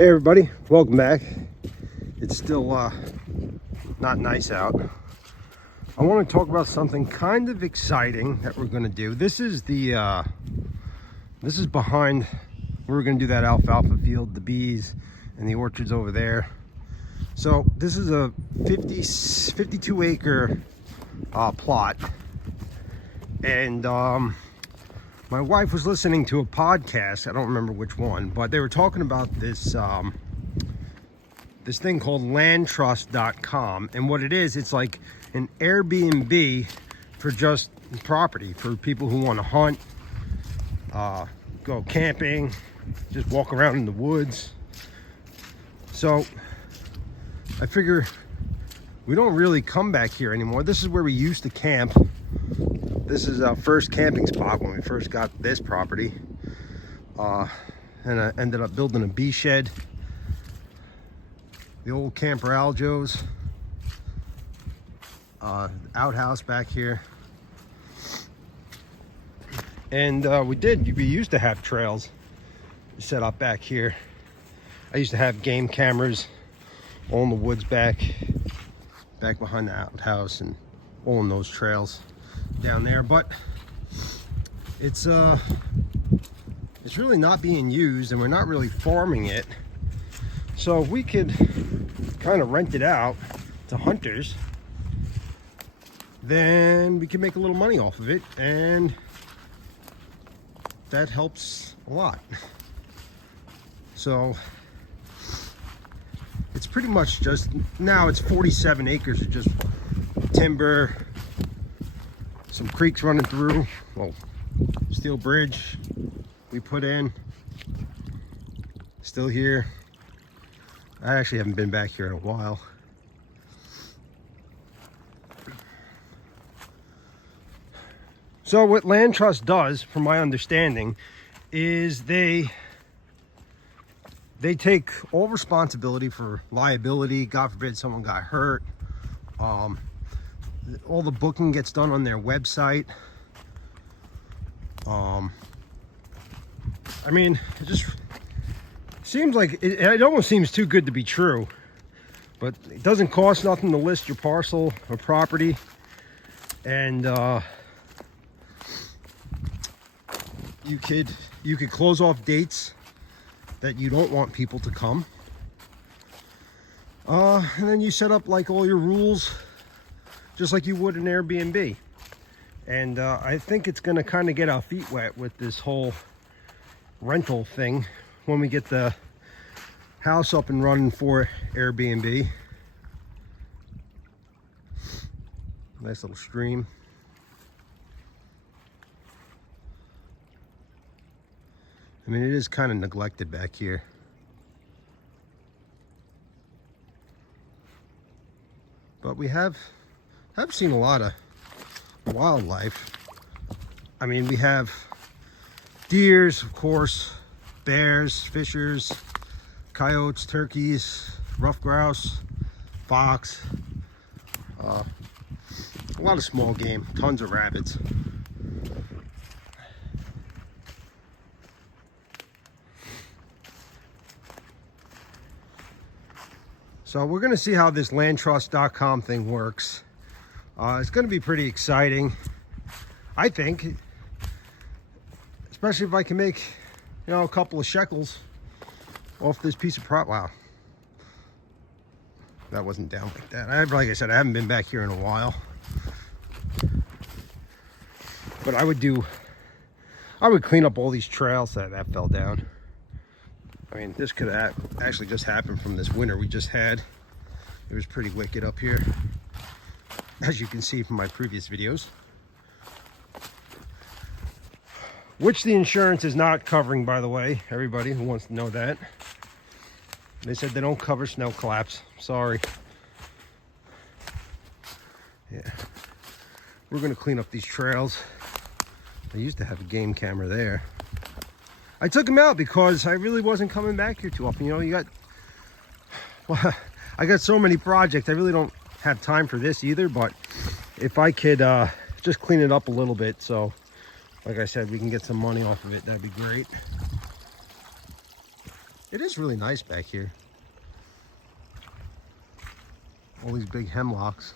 Hey everybody, welcome back. It's still not nice out. I want to talk about something kind of exciting that we're going to do. This is behind where we're going to do that alfalfa field, the bees and the orchards over there. So this is a 52 acre plot, and my wife was listening to a podcast, I don't remember which one, but they were talking about this this thing called landtrust.com, and what it is, it's like an Airbnb for just property, for people who want to hunt, go camping, just walk around in the woods. So I figure we don't really come back here anymore. This is where we used to camp. This is our first camping spot when we first got this property. And I ended up building a bee shed. The old camper Aljo's. Outhouse back here. And we used to have trails set up back here. I used to have game cameras all in the woods back behind the outhouse and all in those trails down there, but it's really not being used, and we're not really farming it. So if we could kind of rent it out to hunters, then we can make a little money off of it, and that helps a lot. So it's pretty much just, now it's 47 acres of just timber, some creeks running through, well, steel bridge we put in, still here. I actually haven't been back here in a while. So what Land Trust does, from my understanding, is they take all responsibility for liability. God forbid someone got hurt. All the booking gets done on their website. I mean, it just seems like it almost seems too good to be true, but it doesn't cost nothing to list your parcel or property, and you could close off dates that you don't want people to come, and then you set up like all your rules just like you would an Airbnb. And I think it's going to kind of get our feet wet with this whole rental thing when we get the house up and running for Airbnb. Nice little stream. I mean, it is kind of neglected back here. But we have seen a lot of wildlife. I mean, we have deers, of course, bears, fishers, coyotes, turkeys, ruffed grouse, fox, a lot of small game, tons of rabbits. So we're going to see how this landtrust.com thing works. It's going to be pretty exciting, I think, especially if I can make, a couple of shekels off this piece of property. Wow, that wasn't down like that. Like I said, I haven't been back here in a while, but I would clean up all these trails that fell down. I mean, this could have actually just happened from this winter we just had. It was pretty wicked up here, as you can see from my previous videos, which the insurance is not covering, by the way, everybody who wants to know that. They said they don't cover snow collapse. Sorry. Yeah, we're going to clean up these trails. I used to have a game camera there. I took them out because I really wasn't coming back here too often. I got so many projects, I really don't have time for this either, but if I could just clean it up a little bit, so like I said, we can get some money off of it, that'd be great. It is really nice back here. All these big hemlocks.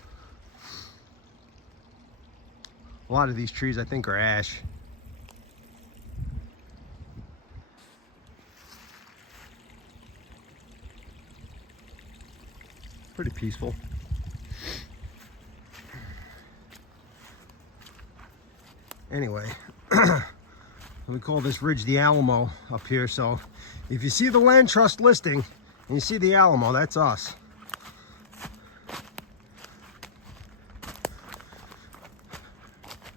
A lot of these trees I think are ash. Pretty peaceful. Anyway, we call this ridge the Alamo up here. So if you see the land trust listing and you see the Alamo, that's us.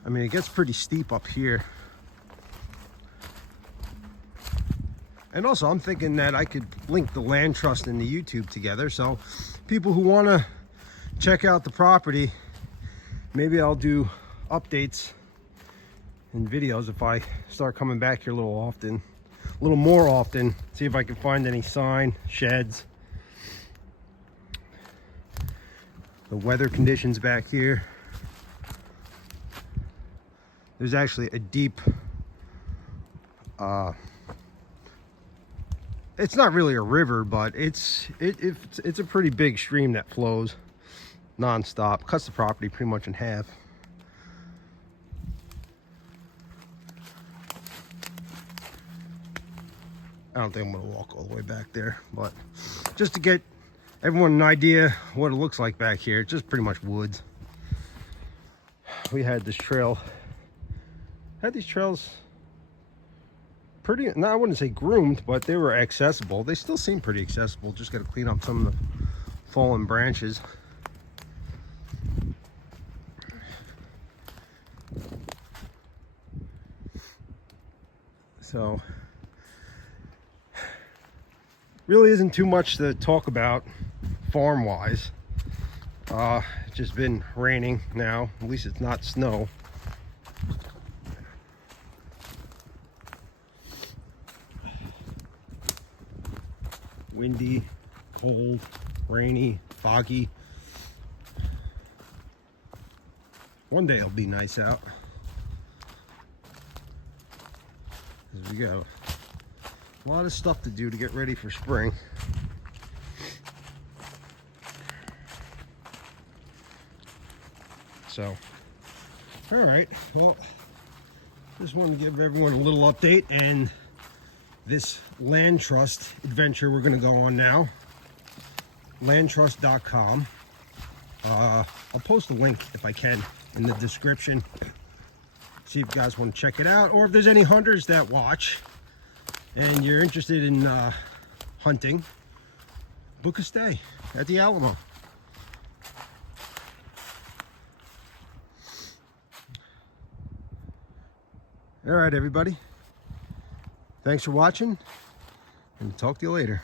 I mean, it gets pretty steep up here. And also, I'm thinking that I could link the land trust and the YouTube together. So people who want to check out the property, maybe I'll do updates and videos if I start coming back here a little more often. See if I can find any sign, sheds. The weather conditions back here. There's actually a deep, it's not really a river, but it's a pretty big stream that flows non-stop, cuts the property pretty much in half. I don't think I'm gonna walk all the way back there, but just to get everyone an idea what it looks like back here, it's just pretty much woods. We had this trail. Had these trails pretty, no, I wouldn't say groomed, but they were accessible. They still seem pretty accessible. Just got to clean up some of the fallen branches. So really isn't too much to talk about farm wise. It's just been raining now. At least it's not snow. Windy, cold, rainy, foggy. One day it'll be nice out. As we go. A lot of stuff to do to get ready for spring. So, all right. Well, just wanted to give everyone a little update and this land trust adventure we're going to go on now. Landtrust.com. I'll post a link if I can in the description. See if you guys want to check it out, or if there's any hunters that watch and you're interested in hunting, book a stay at the Alamo. All right, everybody. Thanks for watching, and talk to you later.